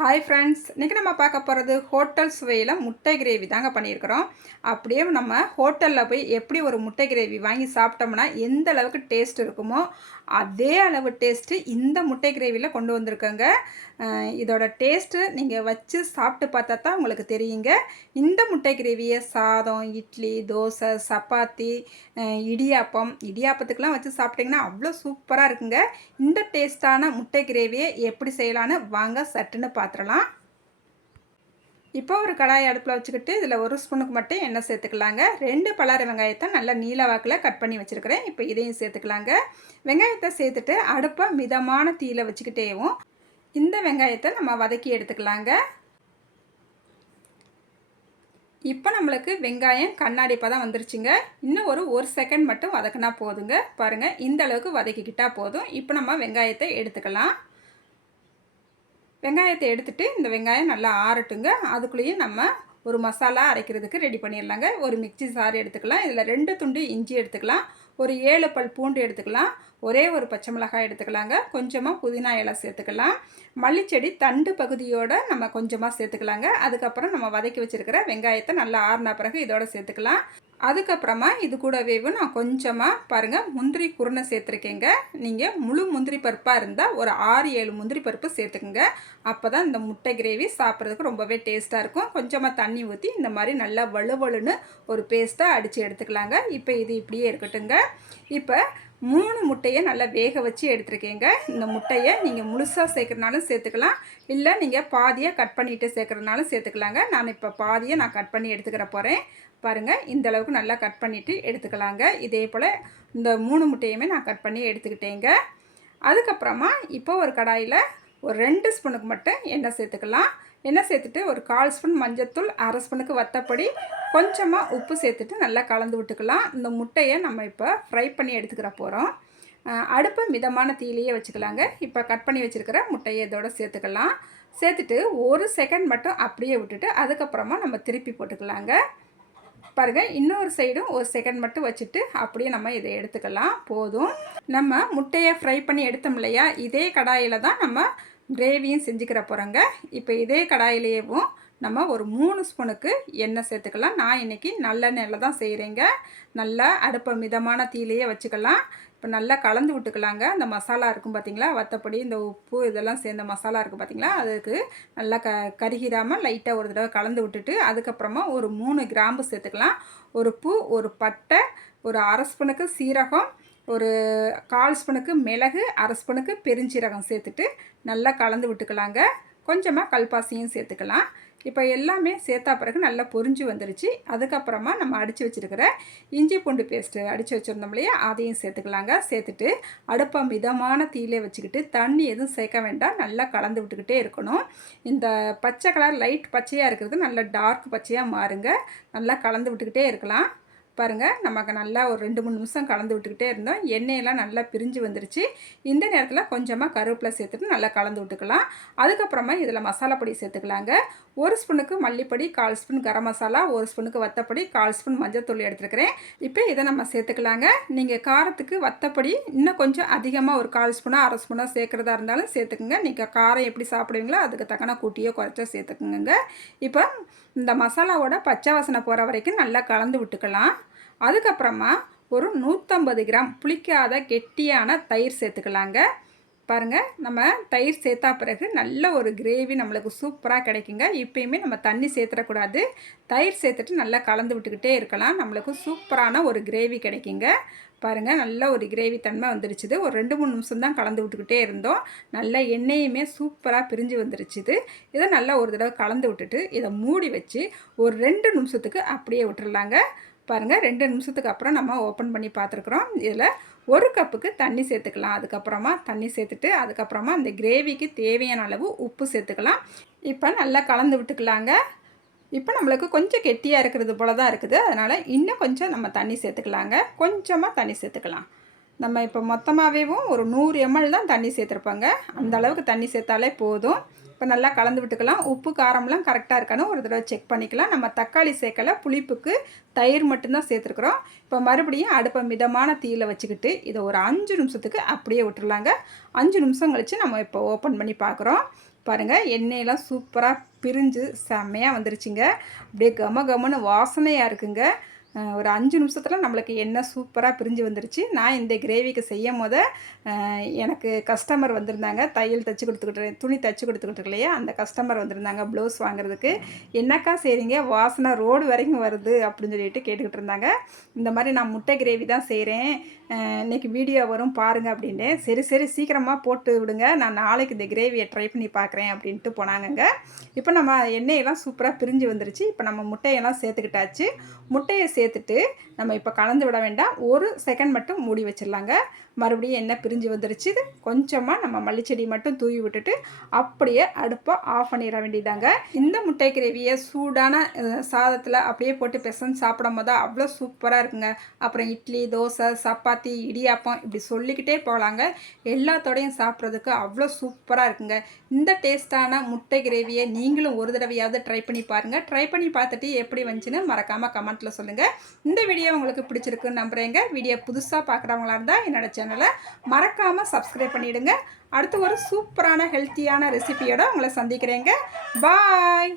Hi friends, இன்றைக்கி நம்ம பார்க்க போகிறது ஹோட்டல் சுவையில் முட்டை கிரேவி தாங்க பண்ணியிருக்கிறோம். அப்படியே நம்ம ஹோட்டலில் போய் எப்படி ஒரு முட்டை கிரேவி வாங்கி சாப்பிட்டோம்னா எந்த அளவுக்கு டேஸ்ட் இருக்குமோ அதே அளவு டேஸ்ட்டு இந்த முட்டை கிரேவியில் கொண்டு வந்திருக்கோங்க. இதோட டேஸ்ட்டு நீங்கள் வச்சு சாப்பிட்டு பார்த்தா தான் உங்களுக்கு தெரியுங்க. இந்த முட்டை கிரேவியை சாதம், இட்லி, தோசை, சப்பாத்தி, இடியாப்பத்துக்கெலாம் வச்சு சாப்பிட்டிங்கன்னா அவ்வளோ சூப்பராக இருக்குங்க. இந்த டேஸ்ட்டான முட்டை கிரேவியை எப்படி செய்யலான்னு வாங்க சட்டுன்னு பார்த்துடலாம். இப்போ ஒரு கடாய் அடுப்பில் வச்சுக்கிட்டு இதில் ஒரு ஸ்பூனுக்கு மட்டும் எண்ணெய் சேர்த்துக்கலாங்க. 2 பல்லாரி வெங்காயத்தை நல்லா நீல வாக்கில் கட் பண்ணி வச்சுருக்கிறேன். இப்போ இதையும் சேர்த்துக்கலாங்க. வெங்காயத்தை சேர்த்துட்டு அடுப்பை மிதமான தீயில் வச்சுக்கிட்டேவும் இந்த வெங்காயத்தை நம்ம வதக்கி எடுத்துக்கலாங்க. இப்போ நம்மளுக்கு வெங்காயம் கண்ணாடி பதம் வந்துருச்சுங்க. இன்னும் ஒரு செகண்ட் மட்டும் வதக்கினா போதுங்க. பாருங்கள், இந்த அளவுக்கு வதக்கிக்கிட்டால் போதும். இப்போ நம்ம வெங்காயத்தை எடுத்துக்கலாம். வெங்காயத்தை எடுத்துகிட்டு இந்த வெங்காயம் நல்லா ஆறட்டுங்க. அதுக்குள்ளேயும் நம்ம ஒரு மசாலா அரைக்கிறதுக்கு ரெடி பண்ணிடலாங்க. ஒரு மிக்சி சாறு எடுத்துக்கலாம். இதில் 2 துண்டு இஞ்சி எடுத்துக்கலாம். ஒரு 7 பல் பூண்டு எடுத்துக்கலாம். ஒரே ஒரு பச்சை மிளகாய் எடுத்துக்கலாங்க. கொஞ்சமாக புதினா இலை சேர்த்துக்கலாம். மல்லிச்செடி தண்டு பகுதியோடு நம்ம கொஞ்சமாக சேர்த்துக்கலாங்க. அதுக்கப்புறம் நம்ம வதக்கி வச்சுருக்கிற வெங்காயத்தை நல்லா ஆறின பிறகு இதோட சேர்த்துக்கலாம். அதுக்கப்புறமா இது கூடவே நான் கொஞ்சமாக பாருங்கள் முந்திரி குருணை சேர்த்துருக்கேங்க. நீங்கள் முழு முந்திரி பருப்பாக இருந்தால் ஒரு 6-7 முந்திரி பருப்பு சேர்த்துக்குங்க. அப்போ தான் இந்த முட்டை கிரேவி சாப்பிட்றதுக்கு ரொம்பவே டேஸ்ட்டாக இருக்கும். கொஞ்சமாக தண்ணி ஊற்றி இந்த மாதிரி நல்லா வலுவலுன்னு ஒரு பேஸ்ட்டாக அடித்து எடுத்துக்கலாங்க. இப்போ இது இப்படியே இருக்கட்டுங்க. இப்போ 3 முட்டையை நல்லா வேக வச்சு எடுத்துருக்கேங்க. இந்த முட்டையை நீங்கள் முழுசாக சேர்க்குறனாலும் சேர்த்துக்கலாம், இல்லை நீங்கள் பாதியாக கட் பண்ணிவிட்டு சேர்க்குறதுனாலும் சேர்த்துக்கலாங்க. நான் இப்போ பாதியை கட் பண்ணி எடுத்துக்கிற போகிறேன். பாருங்கள், இந்த அளவுக்கு நல்லா கட் பண்ணிவிட்டு எடுத்துக்கலாங்க. இதே போல் இந்த 3 முட்டையுமே நான் கட் பண்ணி எடுத்துக்கிட்டேங்க. அதுக்கப்புறமா இப்போ ஒரு கடாயில் ஒரு 2 ஸ்பூனுக்கு மட்டும் எண்ணெய் சேர்த்துக்கலாம். எண்ணெய் சேர்த்துட்டு ஒரு 1/4 ஸ்பூன் மஞ்சத்தூள், 1/2 ஸ்பூனுக்கு வத்தப்பொடி, கொஞ்சமாக உப்பு சேர்த்துட்டு நல்லா கலந்து விட்டுக்கலாம். இந்த முட்டையை நம்ம இப்போ ஃப்ரை பண்ணி எடுத்துக்கிற போகிறோம். அடுப்பை மிதமான தீயிலேயே வச்சுக்கலாங்க. இப்போ கட் பண்ணி வச்சுருக்கிற முட்டையை இதோட சேர்த்துக்கலாம். சேர்த்துட்டு ஒரு செகண்ட் மட்டும் அப்படியே விட்டுட்டு அதுக்கப்புறமா நம்ம திருப்பி போட்டுக்கலாங்க. பாருங்கள், இன்னொரு சைடும் ஒரு செகண்ட் மட்டும் வச்சுட்டு அப்படியே நம்ம இதை எடுத்துக்கலாம். போதும். நம்ம முட்டையை ஃப்ரை பண்ணி எடுத்தோம் இல்லையா, இதே கடாயில் தான் நம்ம கிரேவியும் செஞ்சுக்கிற போகிறோங்க. இப்போ இதே கடாயிலேயும் நம்ம ஒரு 3 ஸ்பூனுக்கு எண்ணெய் சேர்த்துக்கலாம். நான் இன்றைக்கி நல்லெண்ணெயில் தான் செய்கிறேங்க. நல்லா அடுப்பை மிதமான தீயிலேயே வச்சுக்கலாம். இப்போ நல்லா கலந்து விட்டுக்கலாங்க. அந்த மசாலா இருக்கும் பார்த்திங்களா, வத்தப்பொடி, இந்த உப்பு இதெல்லாம் சேர்ந்த மசாலா இருக்குது பார்த்திங்களா, அதுக்கு நல்லா கருகிராமல் லைட்டாக ஒரு தடவை கலந்து விட்டுட்டு அதுக்கப்புறமா ஒரு 3 கிராம்பு சேர்த்துக்கலாம். ஒரு பூ, ஒரு பட்டை, ஒரு 1/2 ஸ்பூனுக்கு சீரகம், ஒரு 1/4 ஸ்பூனுக்கு மிளகு, 1/2 ஸ்பூனுக்கு பெருஞ்சீரகம் சேர்த்துட்டு நல்லா கலந்து விட்டுக்கலாங்க. கொஞ்சமாக கல்பாசியும் சேர்த்துக்கலாம். இப்போ எல்லாமே சேர்த்தா பிறகு நல்லா பொரிஞ்சு வந்துருச்சு. அதுக்கப்புறமா நம்ம அடித்து வச்சுருக்கிற இஞ்சி பூண்டு பேஸ்ட்டு அடித்து வச்சுருந்தோம் இல்லையா, அதையும் சேர்த்துக்கலாங்க. சேர்த்துட்டு அடுப்பை மிதமான தீயிலே வச்சுக்கிட்டு தண்ணி எதுவும் சேர்க்க வேண்டாம், நல்லா கலந்து விட்டுக்கிட்டே இருக்கணும். இந்த பச்சை கலர் லைட் பச்சையாக இருக்கிறது நல்லா டார்க் பச்சையாக மாறுங்க. நல்லா கலந்து விட்டுக்கிட்டே இருக்கலாம். பாருங்கள், நமக்கு நல்லா ஒரு 2-3 நிமிஷம் கலந்து விட்டுக்கிட்டே இருந்தோம். எண்ணெயெல்லாம் நல்லா பிரிஞ்சு வந்துருச்சு. இந்த நேரத்தில் கொஞ்சமாக கருவேப்பிலை சேர்த்துட்டு நல்லா கலந்து விட்டுக்கலாம். அதுக்கப்புறமா இதில் மசாலா பொடி சேர்த்துக்கலாங்க. 1 ஸ்பூனுக்கு மல்லிப்பொடி, 1/4 ஸ்பூன் கரம் மசாலா, 1 ஸ்பூனுக்கு வத்தப்பொடி, 1/4 ஸ்பூன் மஞ்சத்தூள் எடுத்துருக்கிறேன். இப்போ இதை நம்ம சேர்த்துக்கலாங்க. நீங்கள் காரத்துக்கு வத்தப்பொடி இன்னும் கொஞ்சம் அதிகமாக ஒரு 1/4 ஸ்பூனோ 1/2 ஸ்பூனோ சேர்க்குறதா இருந்தாலும் சேர்த்துக்குங்க. நீங்கள் காரம் எப்படி சாப்பிடுவீங்களோ அதுக்கு தக்கன கூட்டியோ குறைச்சோ சேர்த்துக்குங்க. இப்போ இந்த மசாலாவோட பச்சை வாசனை போகிற வரைக்கும் நல்லா கலந்து விட்டுக்கலாம். அதுக்கப்புறமா ஒரு 150 கிராம் புளிக்காத கெட்டியான தயிர் சேர்த்துக்கலாங்க. பாருங்கள், நம்ம தயிர் சேர்த்தா பிறகு நல்ல ஒரு கிரேவி நம்மளுக்கு சூப்பராக கிடைக்குங்க. இப்போயுமே நம்ம தண்ணி சேர்த்துடக்கூடாது. தயிர் சேர்த்துட்டு நல்லா கலந்து விட்டுக்கிட்டே இருக்கலாம். நம்மளுக்கு சூப்பரான ஒரு கிரேவி கிடைக்குங்க. பாருங்கள், நல்ல ஒரு கிரேவி தன்மை வந்துருச்சுது. ஒரு 2-3 நிமிஷம் தான் கலந்து விட்டுக்கிட்டே இருந்தோம். நல்ல எண்ணெயுமே சூப்பராக பிரிஞ்சு வந்துருச்சுது. இதை நல்லா ஒரு தடவை கலந்து விட்டுட்டு இதை மூடி வச்சு ஒரு 2 நிமிஷத்துக்கு அப்படியே விட்டுறலாங்க. பாருங்கள், 2 நிமிஷத்துக்கு அப்புறம் நம்ம ஓப்பன் பண்ணி பார்த்துருக்குறோம். இதில் 1 கப்புக்கு தண்ணி சேர்த்துக்கலாம். அதுக்கப்புறமா தண்ணி சேர்த்துட்டு அதுக்கப்புறமா அந்த கிரேவிக்கு தேவையான அளவு உப்பு சேர்த்துக்கலாம். இப்போ நல்லா கலந்து விட்டுக்கலாங்க. இப்போ நம்மளுக்கு கொஞ்சம் கெட்டியாக இருக்கிறது போல தான் இருக்குது. அதனால் இன்னும் கொஞ்சம் நம்ம தண்ணி சேர்த்துக்கலாங்க. கொஞ்சமாக தண்ணி சேர்த்துக்கலாம். நம்ம இப்போ மொத்தமாகவே ஒரு 100 ml தான் தண்ணி சேர்த்துருப்பாங்க. அந்த அளவுக்கு தண்ணி சேர்த்தாலே போதும். இப்போ நல்லா கலந்து விட்டுக்கலாம். உப்பு காரம்லாம் கரெக்டாக இருக்கான்னு ஒரு தடவை செக் பண்ணிக்கலாம். நம்ம தக்காளி சேர்க்கலை, புளிப்புக்கு தயிர் மட்டும்தான் சேர்த்துருக்குறோம். இப்போ மறுபடியும் அடுப்பை மிதமான தீயில் வச்சுக்கிட்டு இதை ஒரு 5 நிமிஷத்துக்கு அப்படியே விட்டுருலாங்க. 5 நிமிஷம் கழித்து நம்ம இப்போ ஓப்பன் பண்ணி பார்க்குறோம். பாருங்கள், எண்ணெயெல்லாம் சூப்பராக பிரிஞ்சு செம்மையாக வந்துருச்சுங்க. அப்படியே கம கமன்னு வாசனையாக இருக்குங்க. ஒரு 5 நிமிஷத்தில் நம்மளுக்கு எண்ணெய் சூப்பராக பிரிஞ்சு வந்துருச்சு. நான் இந்த கிரேவிக்கு செய்யும்போது எனக்கு கஸ்டமர் வந்திருந்தாங்க. தையல் தைச்சி கொடுத்துக்கிட்டு துணி தைச்சி கொடுத்துக்கிட்டு இல்லையா, அந்த கஸ்டமர் வந்திருந்தாங்க ப்ளவுஸ் வாங்குறதுக்கு. என்னக்கா செய்கிறீங்க, வாசனை ரோடு வரைக்கும் வருது அப்படின்னு சொல்லிட்டு கேட்டுக்கிட்டு இருந்தாங்க. இந்த மாதிரி நான் முட்டை கிரேவி தான் செய்கிறேன், இன்றைக்கி வீடியோ வரும் பாருங்கள் அப்படின்ட்டு. சரி சரி சீக்கிரமாக போட்டு விடுங்க, நான் நாளைக்கு இந்த கிரேவியை ட்ரை பண்ணி பார்க்குறேன் அப்படின்ட்டு போனாங்கங்க. இப்போ நம்ம எண்ணெயெல்லாம் சூப்பராக பிரிஞ்சு வந்துருச்சு. இப்போ நம்ம முட்டையெல்லாம் சேர்த்துக்கிட்டாச்சு. முட்டையை சேர்த்துட்டு நம்ம இப்போ கலந்து விட வேண்டாம், 1 செகண்ட் மட்டும் மூடி வச்சிடலாங்க. மறுபடியும் எண்ணெய் பிரிஞ்சு வந்துருச்சு. கொஞ்சமாக நம்ம மல்லிச்செடி மட்டும் தூவி விட்டுட்டு அப்படியே அடுப்பை ஆஃப் பண்ணிட வேண்டியதாங்க. இந்த முட்டை கிரேவியை சூடான சாதத்தில் அப்படியே போட்டு பெசஞ்சு சாப்பிடும் போது அவ்வளோ சூப்பராக இருக்குங்க. அப்புறம் இட்லி, தோசை, சப்பாத்தி, இடியாப்பம் இப்படி சொல்லிக்கிட்டே போகலாங்க. எல்லாத்தோடையும் சாப்பிட்றதுக்கு அவ்வளோ சூப்பராக இருக்குங்க. இந்த டேஸ்ட்டான முட்டை கிரேவியை நீங்களும் ஒரு தடவையாவது ட்ரை பண்ணி பாருங்கள். ட்ரை பண்ணி பார்த்துட்டு எப்படி வந்துச்சுன்னு மறக்காமல் கமெண்ட்டில் சொல்லுங்கள். இந்த வீடியோ உங்களுக்கு பிடிச்சிருக்குன்னு நம்புகிறேங்க. வீடியோ புதுசாக பார்க்குறவங்களா இருந்தால் என்னோடய சேனலை மறக்காமல் சப்ஸ்கிரைப் பண்ணிவிடுங்க. அடுத்து ஒரு சூப்பரான ஹெல்த்தியான ரெசிபியோடு உங்களை சந்திக்கிறேங்க. பாய்.